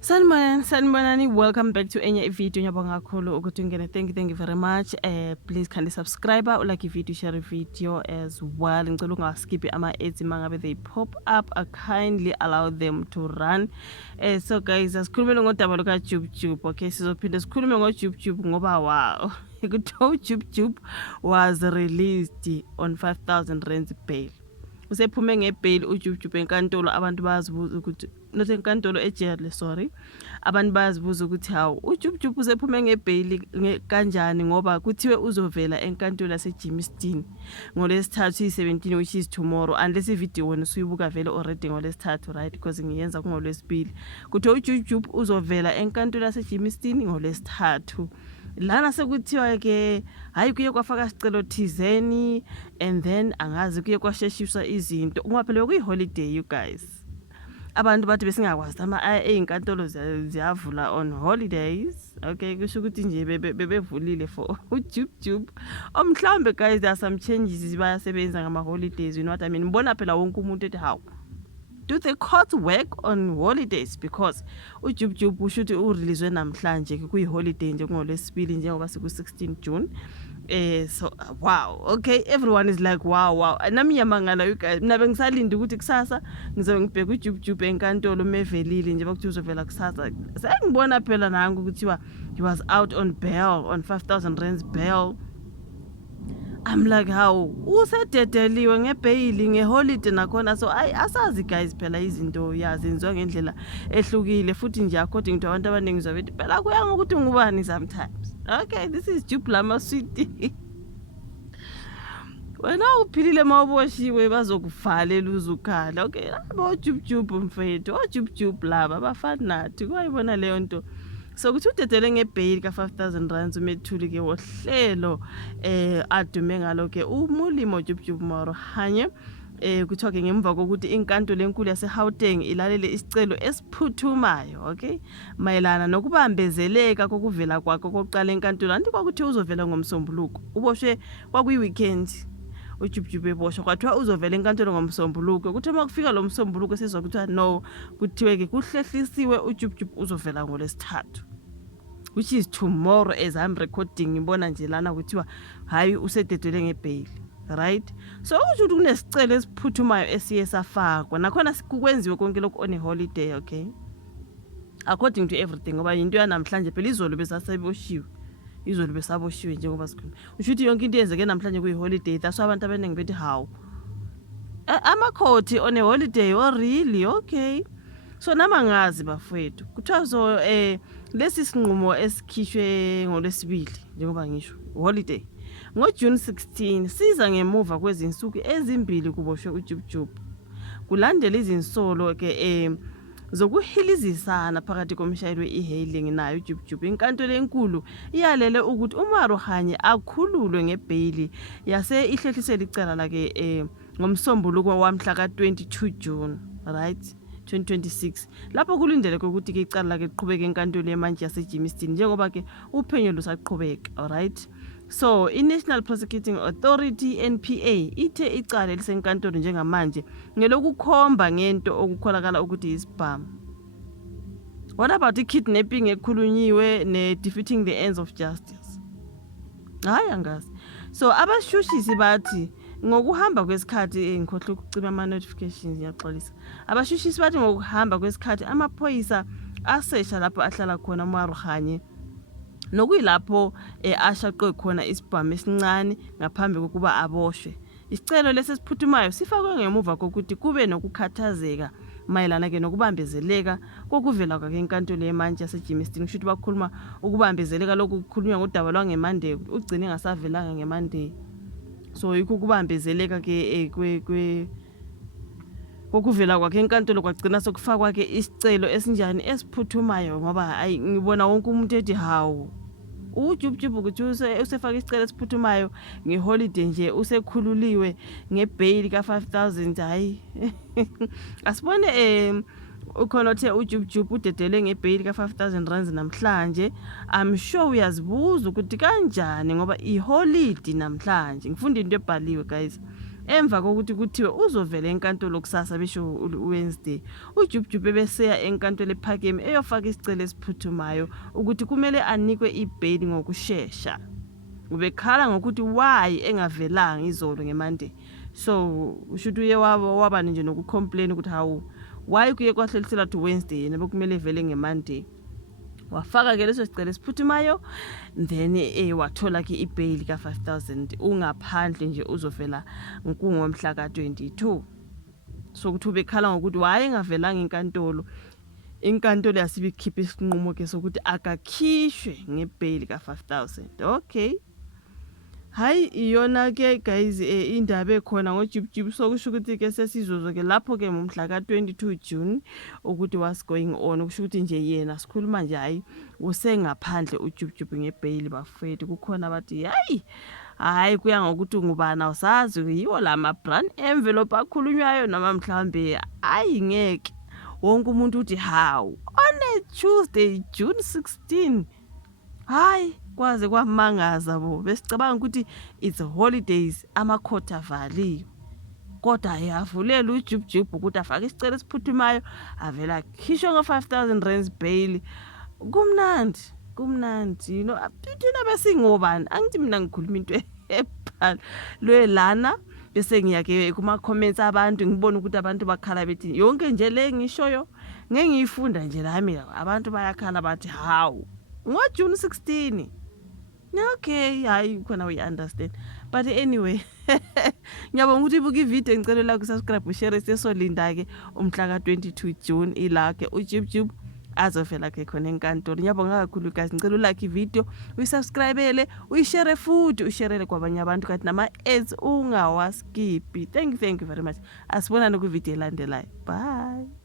Sanibonani, welcome back to enye video. Ngiyabonga kakhulu ukuthi ungene. Thank you very much. Please kindly subscribe, like video, share video as well. Ngicela ungaskip ama ads mangabe they pop up. Kindly allow them to run. So guys, asikhulumele ngodaba luka JubeJube. Okay, sizophinde sikhulume ngoJubeJube ngoba wow. Kuthiwa uJubeJube was released on 5,000 rands bail. Usephume ngebail uJubeJube enkantolo, abantu bayazibuza ukuthi not enkantolo ejele, sorry, abantu bayazibuza ukuthi hawu uJubeJube usephume ngebail kanjani ngoba kuthiwe uzovela enkantolo yaseJimmiston ngolesithathu 17 which is tomorrow, unless ivideo wena usuyibuka vele already ngolesithathu, right, because ngiyenza kungolwesibili. Kuthiwa uJubeJube uzovela enkantolo yaseJimmiston ngolesithathu. Lana sekuthiwa ke hayi kuye kwafaka isicelo thizeni and then angazi kuye kwasheshiswa izinto ngoba phela kuyiholiday you guys. Abantu bathi besingakwazi ama einkantolo ziyavula on holidays. Okay, kusho ukuthi nje bebevulile for uJubeJube. Mhlawumbe guys there are some changes bayasebenza ngama holidays, you know what I mean. Mbona phela wonke umuntu ethi how do the court work on holidays, because uJubeJube ushuthi urelease namhlanje kuyi-holiday nje ngolwesibili njengoba siku-16 June. So wow, okay, everyone is like wow. Nami ngiyamangala you guys, mina bengisalinde ukuthi kusasa ngizobe ngibheka uJubeJube enkantolo mevelile nje bakuthi uzovela kusasa. Sengibona phela nangu kuthiwa he was out on bail, on 5,000 rands bail. I'm like how usededeliwe ngebail ngeholiday nakhona. So asazi guys phela izinto yazenziwa ngendlela ehlukile futhi nje according to abantu abaningi zabethi phela kuya ngokuthi ngubani sometimes. Okay, this is Jupe Lama Sweet. Wena uphilile mawuboshiwe bazokuvalela uzukhala. Okay, laba uJubeJube mfethu, uJubeJube laba bafana nathi kuyayibona leyo nto. So kuthi udedele ngebail ka 5,000 rands umethuli ke wohlelo adume ngalo ke umulimo uJubeJube Marohanye. Kuthiwa ke ngemva kokuthi inkantolo enkulu yaseGauteng ilalele isicelo esiphuthumayo, okay, mayelana nokubambezeleka kokuvela kwakhe kokuqala enkantolo. Anti kwakuthi uzovela ngomsombuluko, uboshwe kwakuyi-weekend uJubeJube eboshwa, kwathiwa uzovela enkantolo ngomsombuluko. Kuthi uma kufika lo msombuluko sizwa kuthiwa no, kuthiwe ke kuhlehlisiwe uJubeJube uzovela ngolesithathu, which is tomorrow as I'm recording. Ngibona nje lana kuthiwa hayi usededele ngebail, right. So kusho ukuthi kunesicelo esiphuthumayo esiye safakwa nakhona kukwenziwe konke lokhu on a holiday, okay, according to everything ngoba into yanamhlanje phela izolo besaseboshiwe, izolo besaboshiwe njengoba sikhuluma. Ushuthi yonke into yenzeke namhlanje kuyi-holiday, that's why abantu abaningi bethi hawu amakhothi on a holiday. Oh really? Okay, so namangazi bafowethu kuthiwa so lesi sinqumo esikhishwe ngolwesibili njengoba ngisho holiday ngoJune 16 siza ngemuva kwezinsuku ezimbili kuboshwe uJubeJube, kulandela izinsolo ke zokuhilizisana phakathi komshayeli we-e-hailing nayo uJubeJube. Inkantolo enkulu iyalele ukuthi uMarohanye akhululwe ngebail yase ihlehlisela icala lake ngomsombuluko wamhla ka-22 June, right, 2026. Lapho kulindele ukuthi ke icala lake liqhubeke enkantolo yemanje yaseJimmiston njengoba ke uphenyo lusaqhubeka, alright. So i-National Prosecuting Authority NPA ithe icala lisenkantolo njengamanje ngelokukhomba ngento okukholakala ukuthi isibhamu. What about i-kidnapping ekhulunyiwe ne-defeating the ends of justice? Hayi angazi. So abashushisi bathi ngokuhamba kwesikhathi ngikhohle ukucima ama-notifications, ngiyaxolisa. Abashushisi bathi ngokuhamba kwesikhathi amaphoyisa asesha lapho ahlala khona uMarohanye nokuyilapho ashaqwe khona isibhamu esincane ngaphambi kokuba aboshwe. Isicelo lesi esiphuthumayo sifakwe ngemuva kokuthi kube nokukhathazeka mayelana ke nokubambezeleka kokuvela kwakhe enkantolo yemanje yaseJimmiston. Kushuthi bakhuluma ukubambezeleka lokhu kukhulunywa ngodaba lwangeMonday, ugcine engasavelanga ngeMonday. So yikho ukubambezeleka ke kokuvela kwakhe enkantolo kwagcina sokufakwa ke isicelo esinjani esiphuthumayo ngoba hayi ngibona wonke umuntu ethi hawu uJubeJube ukuthi usefaka isicelo esiphuthumayo ngeholiday nje usekhululiwe ngebail ka 5,000. Hayi asibone ukhona othe uJubeJube udedele ngebail ka 5,000 rands namhlanje. I'm sure uyazibuza ukuthi kanjani ngoba iholiday namhlanje. Ngifunda into ebhaliwe guys, Emva kokuthi kuthiwe uzovela enkantolo kusasa besho Wednesday, uJubjub beseya enkantolo ephakeme eyofaka isicelo esiphuthumayo ukuthi kumele anikwe ibail ngokusheshsha. Ubekhala ngokuthi why engavelanga izolo ngeMonday. So ushuthi uye waba nje nokucomplain ukuthi hawu why kuye kwahlelisela to Wednesday yena bekumele vele ngeMonday. Wafaka ke leso sicelo esiphuthumayo then wathola ke ibail ka 5,000 ungaphandle nje uzovela ngomhla ka 22. So ukuthi ubekhala ngokuthi wayengavelanga inkantolo yasibikhipha isinqumo ke sokuthi akakhishwe ngebail ka 5,000. Okay, hayi iyona ke guys indaba ekhona ngoJubjub. Sokusho ukuthi ke sesizozo ke lapho ke ngomhla ka 22 June ukuthi was going on, ukusho ukuthi nje yena sikhuluma nje hayi usengaphandle uJubjub ngebail. Bafethu kukhona abathi hayi kuya ngokuthi ngubani awusazi yiwo lama brand envelope akhulunywayo noma mhlambe ngeke wonke umuntu uthi how on a Tuesday June 16 hayi kwaze kwamangaza bo. Besicabanga ukuthi it's holidays amakhotha avaliwe, kodwa ayavulela uJubjub ukuthi afake isicelo esiphuthumayo avela akhishwe ngo 5,000 rands bail. Kumnandi thina besingobani. Angithi mina ngikhuluma into ebhala lwelana bese ngiyake kuma comments abantu ngibona ukuthi abantu bakhala bethi yonke nje le ngishoyo ngengiyifunda nje lami abantu bayakhala bathi how ngo June 16. Okay, hayi khona we understand, but anyway ngiyabonga ukuthi ibuka ivideo. Ngicela la kusubscribe ushare sesolinda ke umhla ka 22 June ila ke uJubjub azovela ke khona enkantolo. Ngiyabonga kakhulu guys. Ngicela ulike ivideo, uyisubscribele, uyishare futhi usharele kwabanye abantu kanti nama ads ungawaskiphi. Thank you very much. Asibonane ku video elandelayo. Bye.